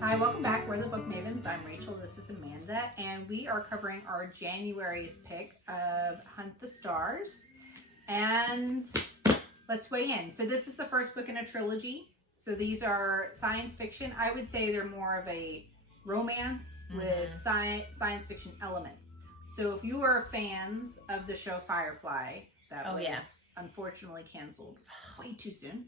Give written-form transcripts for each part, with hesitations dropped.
Hi, welcome back. We're the Book Mavens. I'm Rachel. This is Amanda, and we are covering our January's pick of Hunt the Stars. And let's weigh in. So this is the first book in a trilogy. So these are science fiction. I would say they're more of a romance with science fiction elements. So if you are fans of the show Firefly, that was unfortunately canceled way too soon.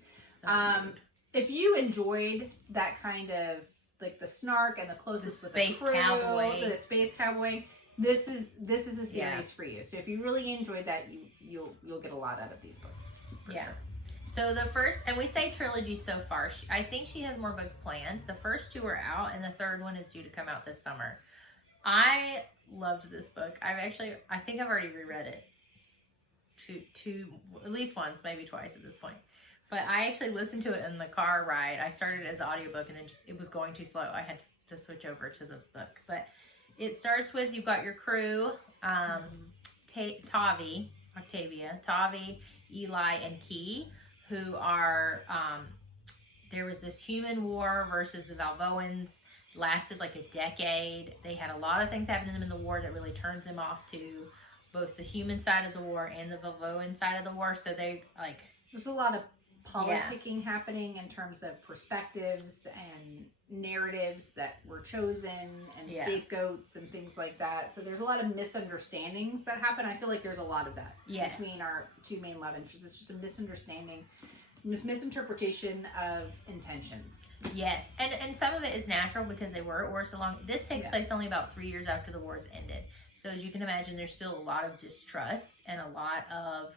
If you enjoyed that kind of like the snark and the closest with the crew, the space cowboy, this is a series for you. So if you really enjoyed that, you'll get a lot out of these books. Yeah. Sure. So the first, and we say trilogy so far, I think she has more books planned. The first two are out, and the third one is due to come out this summer. I loved this book. I think I've already reread it two at least once, maybe twice at this point. But I actually listened to it in the car ride. I started it as an audiobook, and then it was going too slow. I had to switch over to the book. But it starts with, you've got your crew, Tavi, Eli, and Key, who are, there was this human war versus the Valvoans, lasted like a decade. They had a lot of things happen to them in the war that really turned them off to both the human side of the war and the Valvoan side of the war. So there's a lot of politicking happening in terms of perspectives and narratives that were chosen and scapegoats and things like that. So there's a lot of misunderstandings that happen. I feel like there's a lot of that between our two main love interests. It's just a misinterpretation of intentions. Yes, and some of it is natural because they were at war so long. This takes place only about 3 years after the wars ended. So as you can imagine, there's still a lot of distrust and a lot of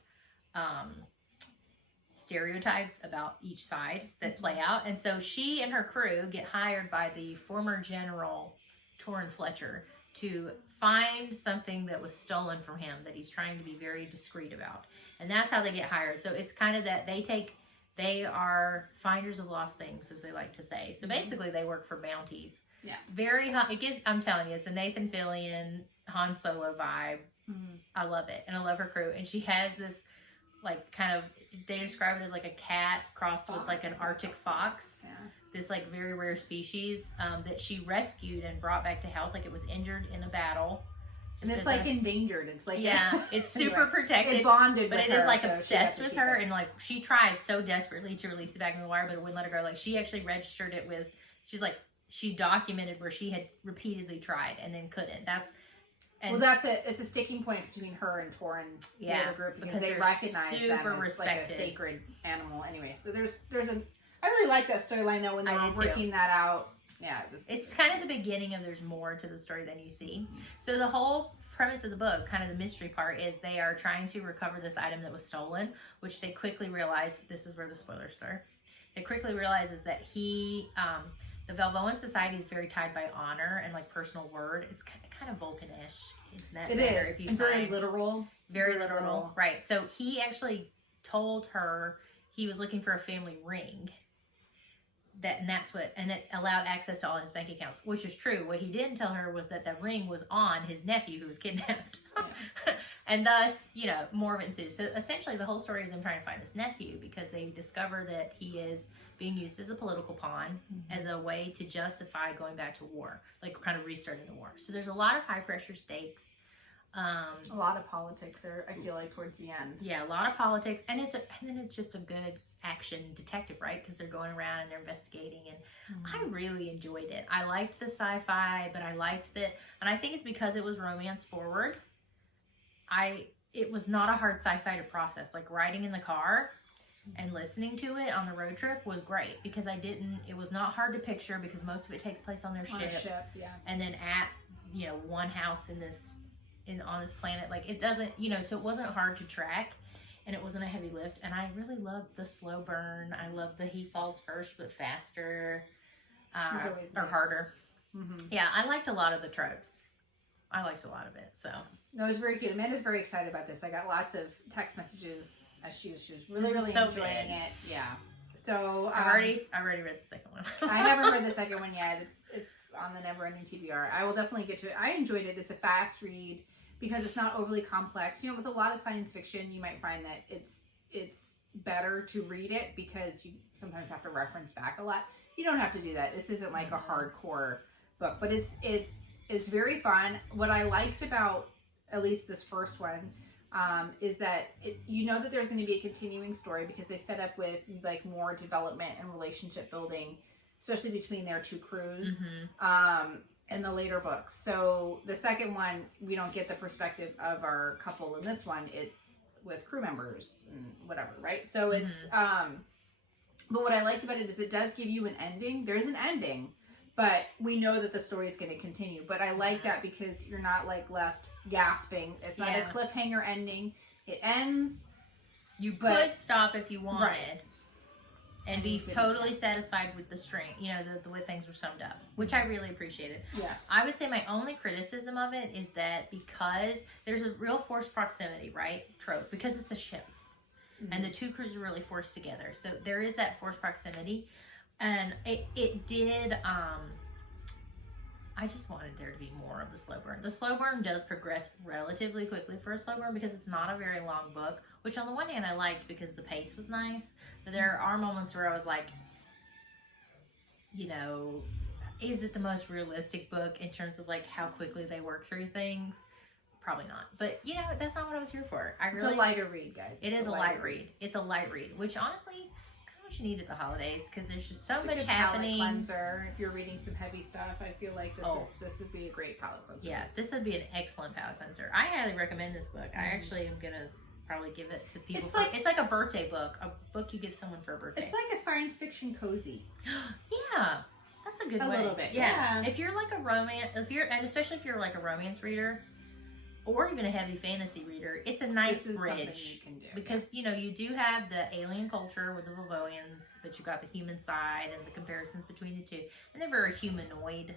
stereotypes about each side that play out. And so she and her crew get hired by the former General Torrin Fletcher to find something that was stolen from him that he's trying to be very discreet about. And that's how they get hired. So it's kind of that they are finders of lost things, as they like to say. So basically they work for bounties. Yeah. I'm telling you, it's a Nathan Fillion, Han Solo vibe. I love it. And I love her crew. And she has this they describe it as like a cat crossed with like an Arctic fox. Yeah. This like very rare species that she rescued and brought back to health. Like it was injured in a battle. And it's like endangered. It's like it's super protected. It bonded with her. But it is like obsessed with her, and like she tried so desperately to release it back in the wild, but it wouldn't let her go. Like she actually registered it with. She documented where she had repeatedly tried and then couldn't. It's a sticking point between her and Torrin, the other group, because they recognize them as like a sacred animal. Anyway, so I really like that storyline though when they were working that out. Yeah, it's kind of the beginning of there's more to the story than you see. So the whole premise of the book, kind of the mystery part, is they are trying to recover this item that was stolen, which they quickly realize, this is where the spoilers start. They quickly realize is that the Valvoan society is very tied by honor and like personal word. It's kind of Vulcan-ish. It is. If you very literal. Very literal. Right. So he actually told her he was looking for a family ring. And it allowed access to all his bank accounts, which is true. What he didn't tell her was that the ring was on his nephew who was kidnapped. And thus, more of it ensues. So essentially the whole story is him trying to find his nephew because they discover that he is being used as a political pawn, as a way to justify going back to war, like kind of restarting the war. So there's a lot of high pressure stakes. A lot of politics there, I feel like, towards the end. Yeah, a lot of politics. And then it's just a good action detective, right? Because they're going around and they're investigating. And I really enjoyed it. I liked the sci-fi, but I liked and I think it's because it was romance forward. It was not a hard sci-fi to process. Like riding in the car and listening to it on the road trip was great because it was not hard to picture because most of it takes place on their ship. And then at, one house on this planet, like it doesn't, so it wasn't hard to track and it wasn't a heavy lift. And I really loved the slow burn. I love the he falls first, but faster, or harder. Yeah. I liked a lot of the tropes. I liked a lot of it. So no, it was very cute. Amanda's very excited about this. I got lots of text messages as she was really enjoying it. Yeah. So I've already read the second one. I haven't read the second one yet. It's on the Never Ending TBR. I will definitely get to it. I enjoyed it. It's a fast read because it's not overly complex. With a lot of science fiction, you might find that it's better to read it because you sometimes have to reference back a lot. you don't have to do that. This isn't like a hardcore book, but it's very fun. What I liked about at least this first one is that you know that there's going to be a continuing story because they set up with like more development and relationship building, especially between their two crews. In the later books. So the second one, we don't get the perspective of our couple. In this one, it's with crew members and whatever, right? So it's but what I liked about it is it does give you an ending. There's an ending, but we know that the story is going to continue. But I like that because you're not like left gasping. It's not a cliffhanger ending. It ends. You could stop if you wanted. Right. And be totally satisfied with the string, you know, the way things were summed up, which I really appreciated. Yeah. I would say my only criticism of it is that because there's a real forced proximity, right, trope, because it's a ship. And the two crews are really forced together. So there is that forced proximity. And it did, I just wanted there to be more of the slow burn. The slow burn does progress relatively quickly for a slow burn because it's not a very long book, which on the one hand I liked because the pace was nice. But there are moments where I was like, you know, is it the most realistic book in terms of like how quickly they work through things? Probably not. But, you know, that's not what I was here for. It's a lighter read, guys. It is a light read. It's a light read, which honestly, kind of what you need at the holidays because there's just so much happening. Palate cleanser. If you're reading some heavy stuff, I feel like this would be a great palate cleanser. Yeah, this would be an excellent palate cleanser. I highly recommend this book. I actually am gonna probably give it to people. It's like a birthday book, a book you give someone for a birthday. It's like a science fiction cozy. Yeah, that's a good way. A little bit. Yeah. If you're like a romance, and especially if you're like a romance reader, or even a heavy fantasy reader, it's a nice bridge. You can do, because, you know, you do have the alien culture with the Volvoians, but you got the human side and the comparisons between the two. And they're very humanoid.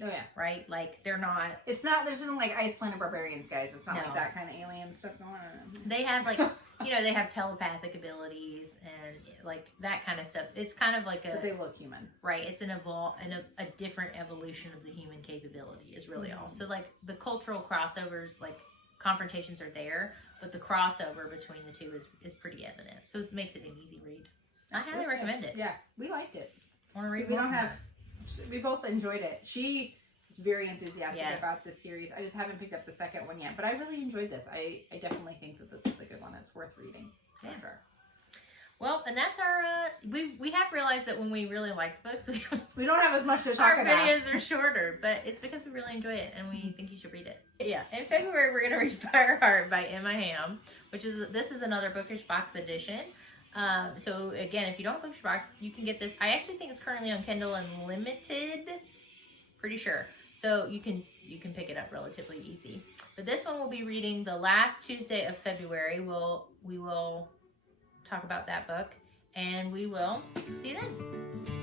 Oh, yeah. Right? Like, they're not... There's nothing like Ice Planet Barbarians, guys. It's not like that kind of alien stuff going on. They have, like, you know, they have telepathic abilities and, like, that kind of stuff. It's kind of like a... But they look human. Right. It's a different evolution of the human capability is really all. So, like, the cultural crossovers, like, confrontations are there, but the crossover between the two is pretty evident. So it makes it an easy read. I highly recommend it. Yeah, we liked it. Want to read more? We both enjoyed it. She is very enthusiastic about this series. I just haven't picked up the second one yet, but I really enjoyed this. I definitely think that this is a good one. It's worth reading for sure. Well, and that's our, we have realized that when we really like the books, we don't have as much to talk about. Our videos are shorter, but it's because we really enjoy it and we think you should read it. Yeah, in February we're going to read Fireheart by Emma Hamm, this is another Bookish Box edition. So again, if you don't have Bookish Box, you can get this. I actually think it's currently on Kindle Unlimited, pretty sure. So you can pick it up relatively easy. But this one we'll be reading the last Tuesday of February. We will talk about that book, and we will see you then.